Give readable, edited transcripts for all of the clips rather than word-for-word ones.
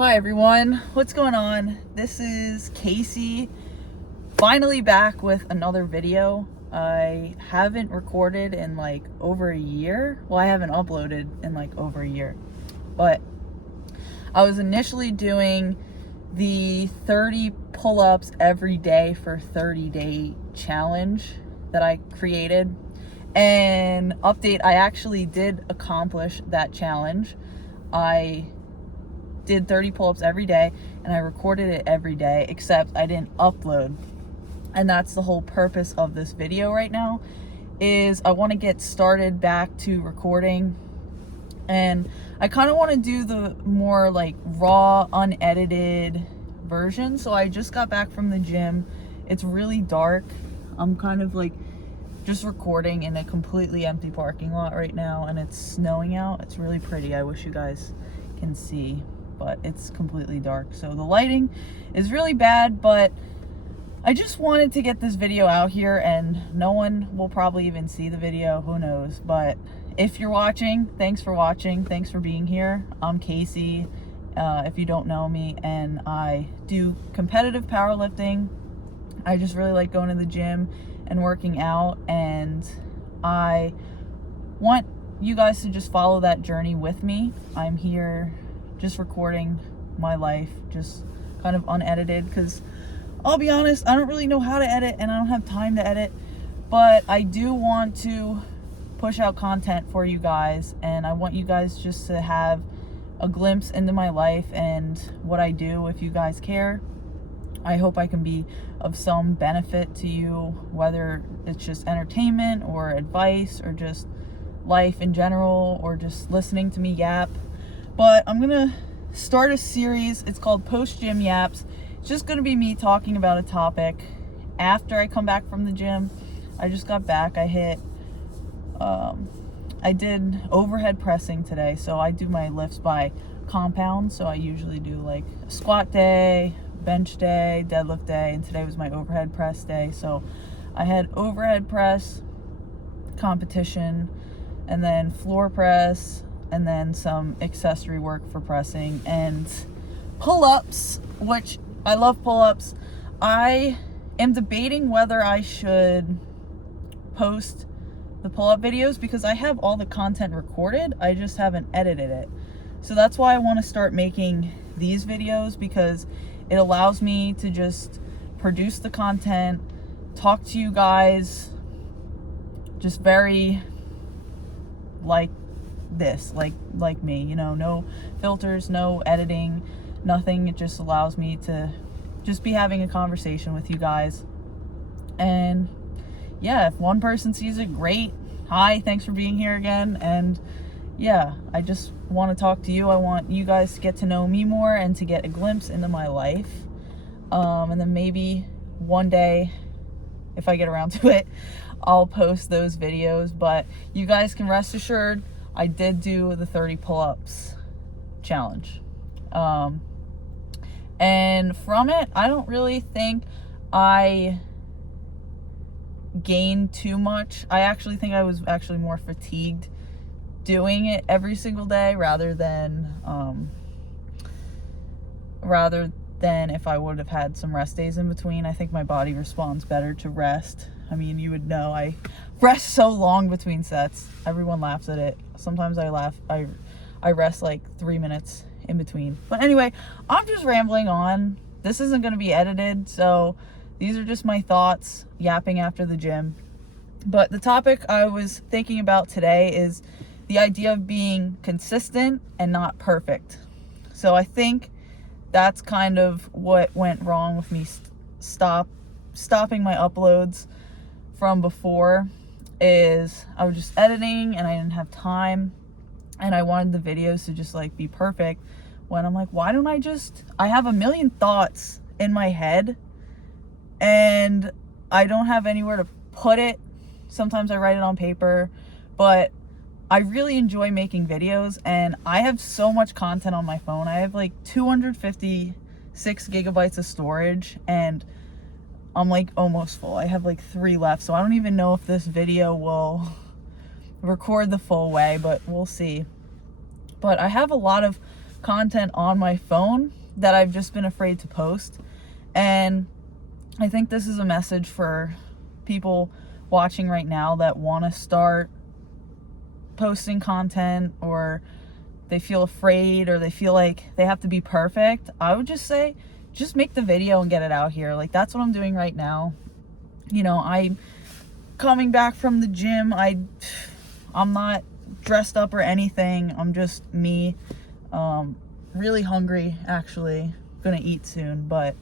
Hi everyone, what's going on? This is Casey, finally back with another video. I haven't recorded in like over a year. Well, I haven't uploaded in like over a year, but I was initially doing the 30 pull-ups every day for 30-day challenge that I created. And update, I actually did accomplish that challenge. I did 30 pull-ups every day and I recorded it every day, except I didn't upload. And that's the whole purpose of this video right now, is I want to get started back to recording. And I kind of want to do the more like raw, unedited version. So I just got back from the gym. It's really dark. I'm kind of like just recording in a completely empty parking lot right now, and it's snowing out. It's really pretty. I wish you guys can see, but it's completely dark. So the lighting is really bad, but I just wanted to get this video out here, and no one will probably even see the video, who knows. But if you're watching, thanks for watching. Thanks for being here. I'm Casey, if you don't know me, and I do competitive powerlifting. I just really like going to the gym and working out, and I want you guys to just follow that journey with me. I'm here just recording my life, just kind of unedited, because I'll be honest, I don't really know how to edit and I don't have time to edit, but I do want to push out content for you guys, and I want you guys just to have a glimpse into my life and what I do. If you guys care, I hope I can be of some benefit to you, whether it's just entertainment or advice or just life in general or just listening to me yap. But I'm gonna start a series. It's called Post Gym Yaps. It's just gonna be me talking about a topic after I come back from the gym. I just got back. I did overhead pressing today, so I do my lifts by compound. So I usually do like a squat day, bench day, deadlift day, and today was my overhead press day. So I had overhead press competition, and then floor press, and then some accessory work for pressing, and pull-ups, which I love pull-ups. I am debating whether I should post the pull-up videos because I have all the content recorded, I just haven't edited it. So that's why I want to start making these videos, because it allows me to just produce the content, talk to you guys, just very like this, like me, you know, no filters, no editing, nothing. It just allows me to just be having a conversation with you guys. And yeah, if one person sees it, great. Hi, thanks for being here again. And yeah, I just want to talk to you. I want you guys to get to know me more and to get a glimpse into my life. And then maybe one day, if I get around to it, I'll post those videos. But you guys can rest assured, I did do the 30 pull-ups challenge. And from it, I don't really think I gained too much. I actually think I was actually more fatigued doing it every single day rather than if I would have had some rest days in between. I think my body responds better to rest. I mean, you would know I rest so long between sets. Everyone laughs at it. Sometimes I laugh. I rest like 3 minutes in between. But anyway, I'm just rambling on. This isn't going to be edited, so these are just my thoughts, yapping after the gym. But the topic I was thinking about today is the idea of being consistent and not perfect. So I think that's kind of what went wrong with me stopping my uploads from before, is I was just editing and I didn't have time, and I wanted the videos to just like be perfect, when I'm like, why don't I have a million thoughts in my head and I don't have anywhere to put it. Sometimes I write it on paper, but I really enjoy making videos, and I have so much content on my phone. I have like 256 gigabytes of storage, and I'm like almost full. I have like 3 left, so I don't even know if this video will record the full way, but we'll see. But I have a lot of content on my phone that I've just been afraid to post. And I think this is a message for people watching right now that want to start posting content, or they feel afraid, or they feel like they have to be perfect. I would just say, just make the video and get it out here. Like, that's what I'm doing right now. You know, I'm coming back from the gym. I'm not dressed up or anything. I'm just me. Really hungry, actually. Gonna eat soon. But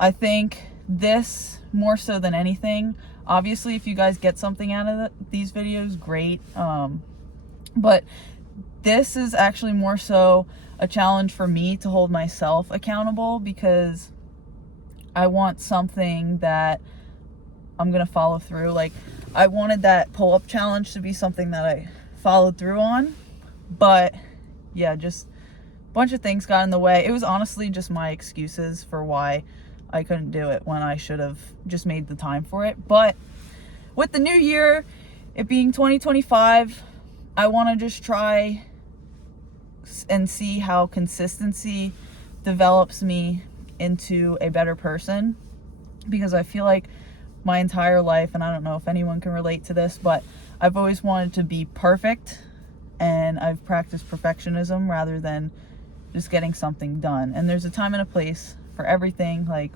I think this, more so than anything, obviously if you guys get something out of these videos, great. But this is actually more so a challenge for me to hold myself accountable, because I want something that I'm gonna follow through. Like, I wanted that pull-up challenge to be something that I followed through on, but yeah, just a bunch of things got in the way. It was honestly just my excuses for why I couldn't do it when I should have just made the time for it. But with the new year, it being 2025, I want to just try and see how consistency develops me into a better person, because I feel like my entire life, and I don't know if anyone can relate to this, but I've always wanted to be perfect, and I've practiced perfectionism rather than just getting something done. And there's a time and a place for everything. Like,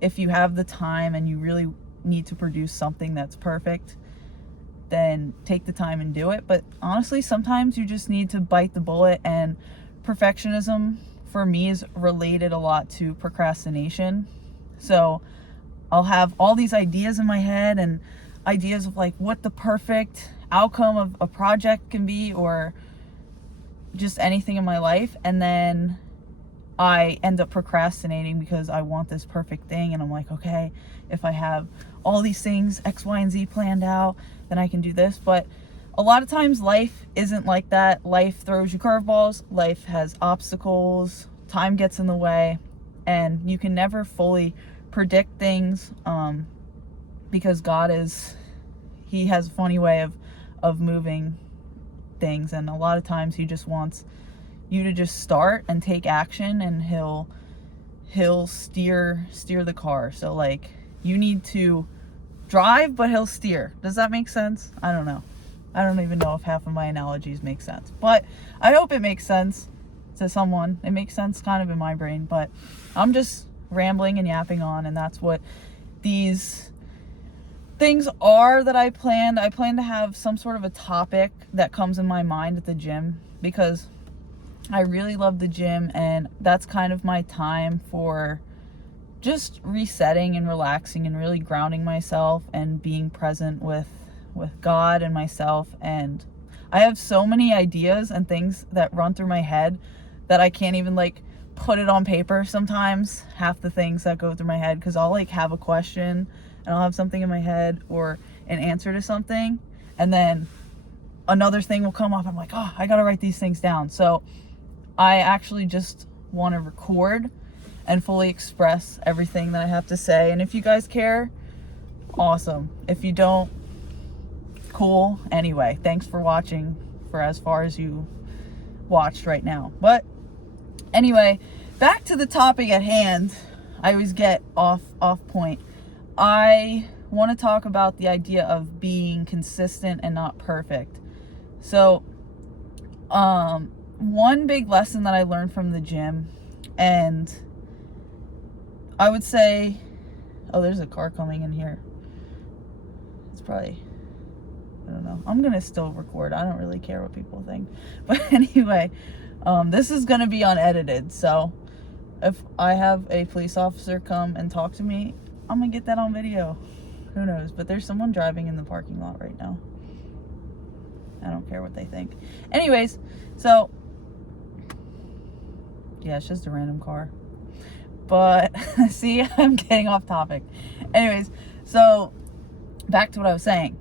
if you have the time and you really need to produce something that's perfect, then take the time and do it. But honestly, sometimes you just need to bite the bullet, and perfectionism for me is related a lot to procrastination. So I'll have all these ideas in my head, and ideas of like what the perfect outcome of a project can be, or just anything in my life, and then I end up procrastinating because I want this perfect thing. And I'm like, okay, if I have all these things X, Y, and Z planned out, then I can do this. But a lot of times life isn't like that. Life throws you curveballs. Life has obstacles. Time gets in the way, and you can never fully predict things, because God he has a funny way of moving things. And a lot of times he just wants you to just start and take action, and he'll steer the car. So like, you need to drive, but he'll steer. Does that make sense? I don't know. I don't even know if half of my analogies make sense, but I hope it makes sense to someone. It makes sense kind of in my brain, but I'm just rambling and yapping on, and that's what these things are that I plan to have some sort of a topic that comes in my mind at the gym, because I really love the gym, and that's kind of my time for just resetting and relaxing and really grounding myself and being present with God and myself. And I have so many ideas and things that run through my head that I can't even like put it on paper sometimes, half the things that go through my head, because I'll like have a question and I'll have something in my head or an answer to something, and then another thing will come up. I'm like, oh, I gotta write these things down. So I actually just want to record and fully express everything that I have to say. And if you guys care, awesome. If you don't, cool. Anyway, thanks for watching for as far as you watched right now. But anyway, back to the topic at hand. I always get off point. I want to talk about the idea of being consistent and not perfect. So, one big lesson that I learned from the gym, and I would say, oh, there's a car coming in here. It's probably, I don't know. I'm going to still record. I don't really care what people think. But anyway, this is going to be unedited. So if I have a police officer come and talk to me, I'm going to get that on video. Who knows? But there's someone driving in the parking lot right now. I don't care what they think. Anyways, so yeah, it's just a random car. But see, I'm getting off topic. Anyways, so back to what I was saying.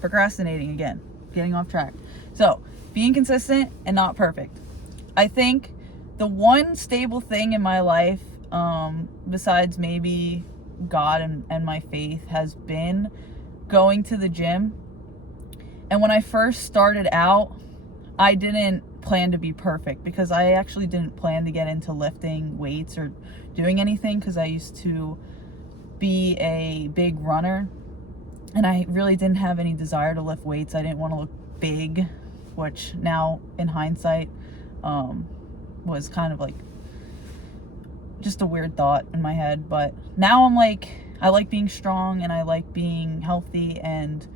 Procrastinating again, getting off track. So being consistent and not perfect. I think the one stable thing in my life, besides maybe God and my faith, has been going to the gym. And when I first started out, I didn't plan to be perfect, because I actually didn't plan to get into lifting weights or doing anything, because I used to be a big runner and I really didn't have any desire to lift weights. I didn't want to look big, which now in hindsight was kind of like just a weird thought in my head. But now I'm like, I like being strong and I like being healthy. And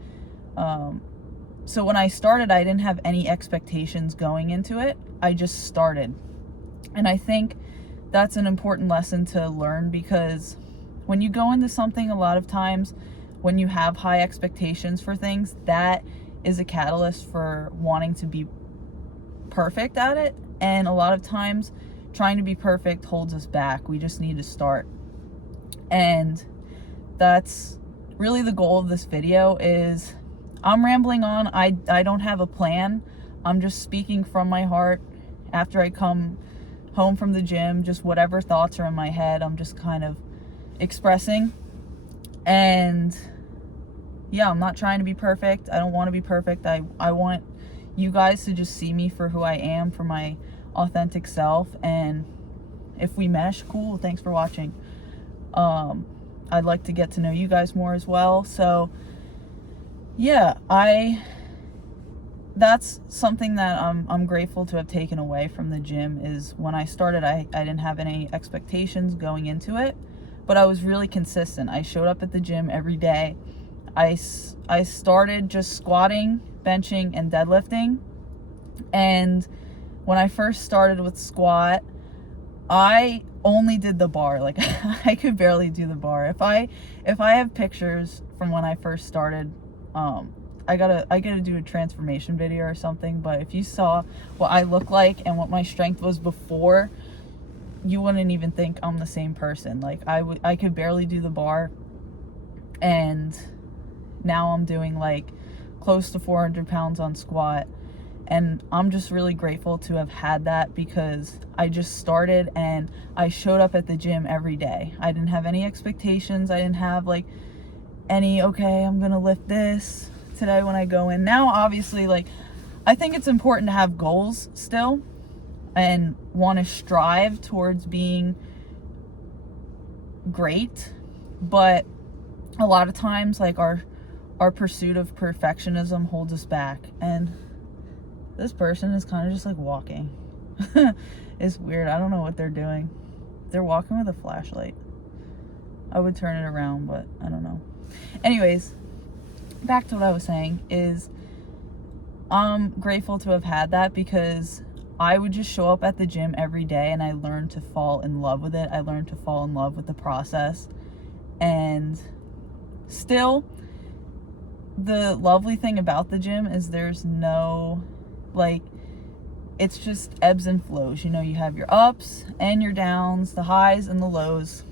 so when I started, I didn't have any expectations going into it. I just started. And I think that's an important lesson to learn, because when you go into something, a lot of times when you have high expectations for things, that is a catalyst for wanting to be perfect at it. And a lot of times trying to be perfect holds us back. We just need to start. And that's really the goal of this video. Is I'm rambling on. I don't have a plan. I'm just speaking from my heart after I come home from the gym. Just whatever thoughts are in my head, I'm just kind of expressing. And yeah, I'm not trying to be perfect. I don't want to be perfect. I want you guys to just see me for who I am, for my authentic self. And if we mesh, cool. Thanks for watching. I'd like to get to know you guys more as well. So yeah, that's something that I'm grateful to have taken away from the gym. Is when I started, I didn't have any expectations going into it, but I was really consistent. I showed up at the gym every day. I started just squatting, benching, and deadlifting. And when I first started with squat, I only did the bar. Like I could barely do the bar. If I have pictures from when I first started, I gotta do a transformation video or something. But if you saw what I look like and what my strength was before, you wouldn't even think I'm the same person. Like I could barely do the bar, and now I'm doing like close to 400 pounds on squat. And I'm just really grateful to have had that, because I just started and I showed up at the gym every day. I didn't have any expectations. I didn't have like any, okay, I'm gonna lift this today when I go in. Now obviously, like, I think it's important to have goals still and want to strive towards being great, but a lot of times like our pursuit of perfectionism holds us back. And this person is kind of just like walking. It's weird. I don't know what they're doing. They're walking with a flashlight. I would turn it around, but I don't know. Anyways, back to what I was saying is I'm grateful to have had that, because I would just show up at the gym every day and I learned to fall in love with it. I learned to fall in love with the process. And still, the lovely thing about the gym is there's no, like, it's just ebbs and flows. You know, you have your ups and your downs, the highs and the lows,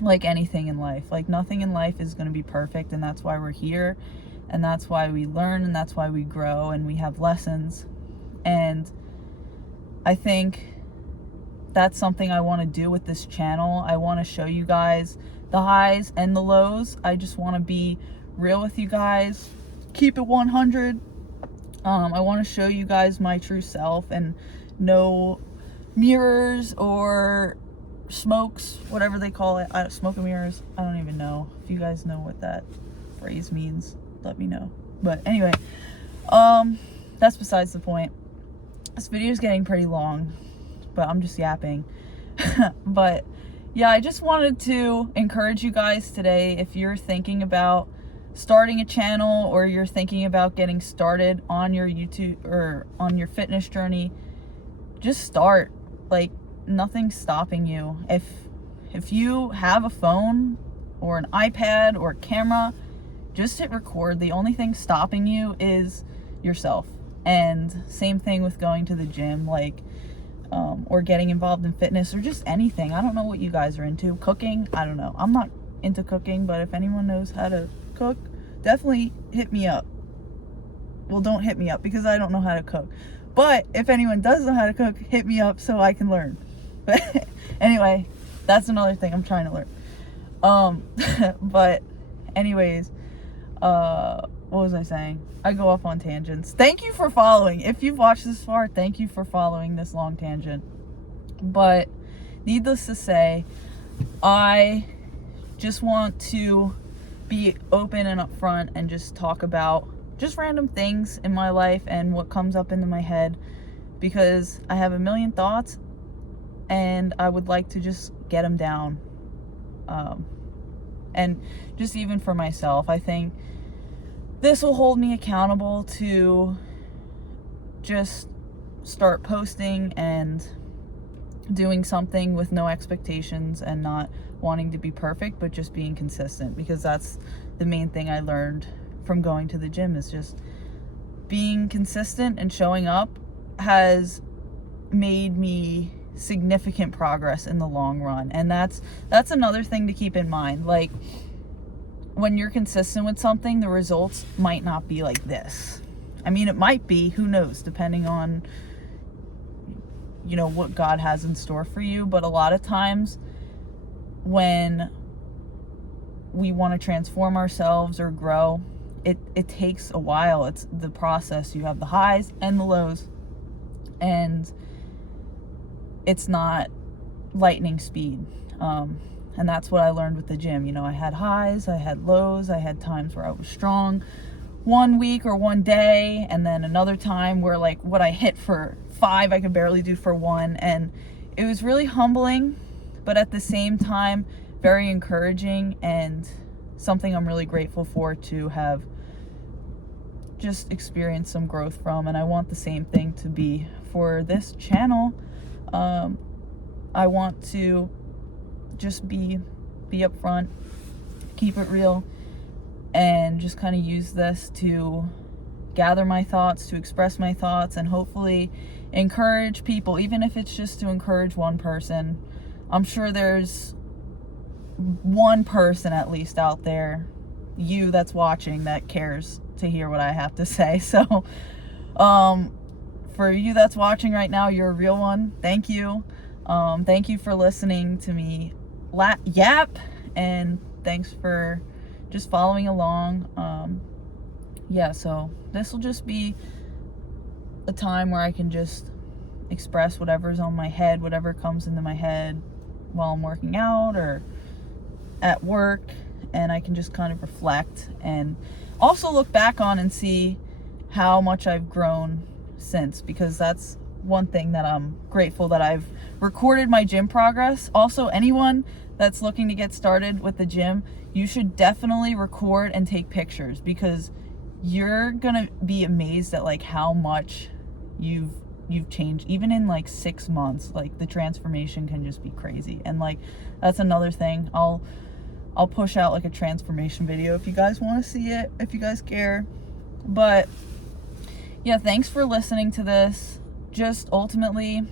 like anything in life. Like, nothing in life is going to be perfect, and that's why we're here, and that's why we learn, and that's why we grow, and we have lessons. And I think that's something I want to do with this channel. I want to show you guys the highs and the lows. I just want to be real with you guys, keep it 100. I want to show you guys my true self, and no mirrors or smokes, whatever they call it. Smoke and mirrors. I don't even know. If you guys know what that phrase means, let me know. But anyway, that's besides the point. This video is getting pretty long, but I'm just yapping. But yeah, I just wanted to encourage you guys today. If you're thinking about starting a channel, or you're thinking about getting started on your YouTube or on your fitness journey, just start. Like, nothing's stopping you. If you have a phone or an iPad or a camera, just hit record. The only thing stopping you is yourself. And same thing with going to the gym, like, or getting involved in fitness, or just anything. I don't know what you guys are into. Cooking, I don't know. I'm not into cooking, but if anyone knows how to cook, definitely hit me up. Well, don't hit me up, because I don't know how to cook. But if anyone does know how to cook, hit me up so I can learn. But anyway, that's another thing I'm trying to learn. But anyways, what was I saying? I go off on tangents. Thank you for following. If you've watched this far, thank you for following this long tangent. But needless to say, I just want to be open and upfront and just talk about just random things in my life and what comes up into my head, because I have a million thoughts and I would like to just get them down. And just even for myself, I think this will hold me accountable to just start posting and doing something with no expectations and not wanting to be perfect, but just being consistent, because that's the main thing I learned from going to the gym, is just being consistent and showing up has made me significant progress in the long run. And that's another thing to keep in mind. Like, when you're consistent with something, the results might not be like this. I mean, it might be, who knows, depending on, you know, what God has in store for you. But a lot of times when we want to transform ourselves or grow, it takes a while. It's the process. You have the highs and the lows, and it's not lightning speed. And that's what I learned with the gym. You know, I had highs, I had lows, I had times where I was strong one week or one day, and then another time where, like, what I hit for 5, I could barely do for 1. And it was really humbling, but at the same time, very encouraging, and something I'm really grateful for to have just experienced some growth from. And I want the same thing to be for this channel. I want to just be upfront, keep it real, and just kind of use this to gather my thoughts, to express my thoughts, and hopefully encourage people, even if it's just to encourage one person. I'm sure there's one person at least out there, you that's watching, that cares to hear what I have to say. So for you that's watching right now, you're a real one. Thank you. Thank you for listening to me yap, and thanks for just following along. Yeah, so this will just be a time where I can just express whatever's on my head, whatever comes into my head while I'm working out or at work, and I can just kind of reflect and also look back on and see how much I've grown since, because that's one thing that I'm grateful that I've recorded my gym progress. Also, anyone that's looking to get started with the gym, you should definitely record and take pictures, because you're gonna be amazed at like how much you've changed, even in like 6 months. Like, the transformation can just be crazy. And like, that's another thing. I'll push out like a transformation video if you guys want to see it, if you guys care. But yeah, thanks for listening to this. Just ultimately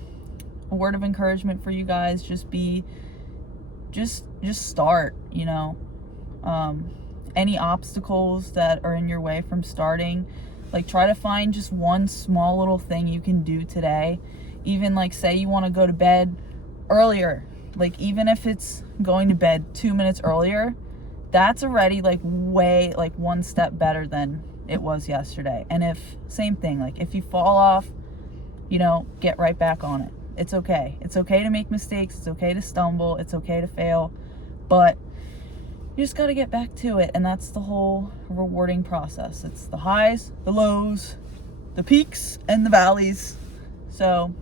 a word of encouragement for you guys. Just start, you know. Any obstacles that are in your way from starting, like, try to find just one small little thing you can do today. Even like, say you want to go to bed earlier, like, even if it's going to bed 2 minutes earlier, that's already like way, like, one step better than it was yesterday. And if, same thing, like, if you fall off, you know, get right back on it. It's okay. It's okay to make mistakes. It's okay to stumble. It's okay to fail. But you just got to get back to it. And that's the whole rewarding process. It's the highs, the lows, the peaks, and the valleys. So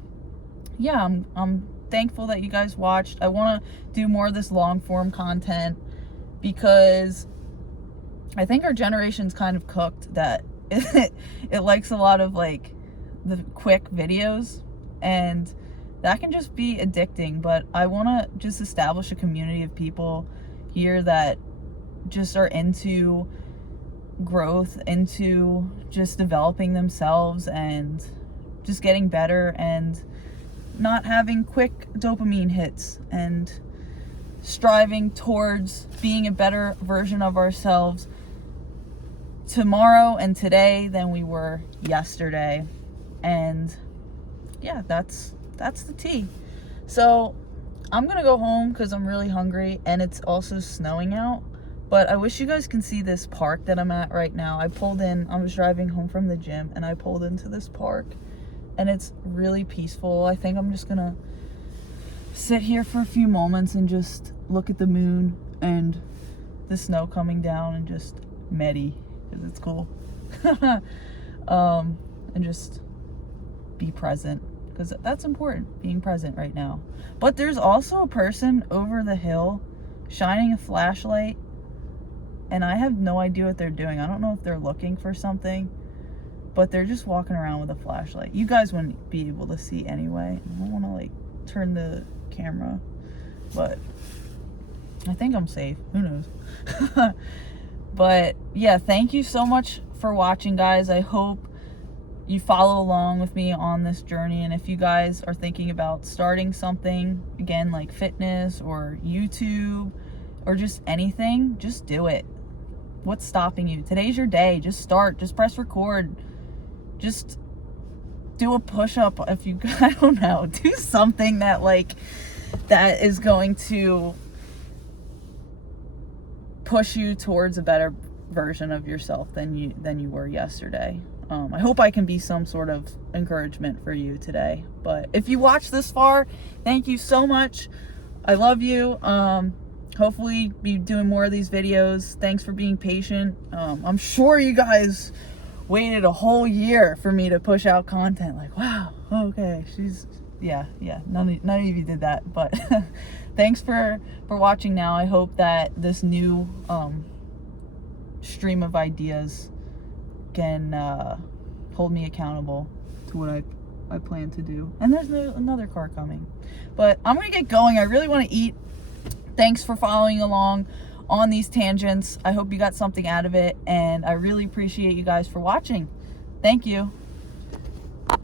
yeah, I'm thankful that you guys watched. I want to do more of this long form content, because I think our generation's kind of cooked that it likes a lot of like the quick videos, and that can just be addicting. But I want to just establish a community of people here that just are into growth, into just developing themselves and just getting better, and not having quick dopamine hits, and striving towards being a better version of ourselves tomorrow and today than we were yesterday. And yeah, that's the tea. So I'm gonna go home because I'm really hungry, and it's also snowing out. But I wish you guys can see this park that I'm at right now. I was driving home from the gym and I pulled into this park and it's really peaceful. I think I'm just gonna sit here for a few moments and just look at the moon and the snow coming down and just medi, because it's cool. And just be present, because that's important, being present right now. But there's also a person over the hill shining a flashlight, and I have no idea what they're doing. I don't know if they're looking for something, but they're just walking around with a flashlight. You guys wouldn't be able to see anyway. I don't want to like turn the camera, but I think I'm safe. Who knows? But yeah, thank you so much for watching, guys. I hope you follow along with me on this journey, and if you guys are thinking about starting something again, like fitness or YouTube or just anything, just do it. What's stopping you? Today's your day. Just start. Just press record. Just do a push-up if you, I don't know, do something that is going to push you towards a better version of yourself than you were yesterday. I hope I can be some sort of encouragement for you today. But if you watched this far, thank you so much. I love you. Hopefully be doing more of these videos. Thanks for being patient. I'm sure you guys waited a whole year for me to push out content. Like, wow, okay, yeah, none of you did that, but thanks for watching now. I hope that this new stream of ideas can hold me accountable to what I plan to do. And there's another car coming, but I'm gonna get going. I really want to eat. Thanks for following along on these tangents. I hope you got something out of it, and I really appreciate you guys for watching. Thank you.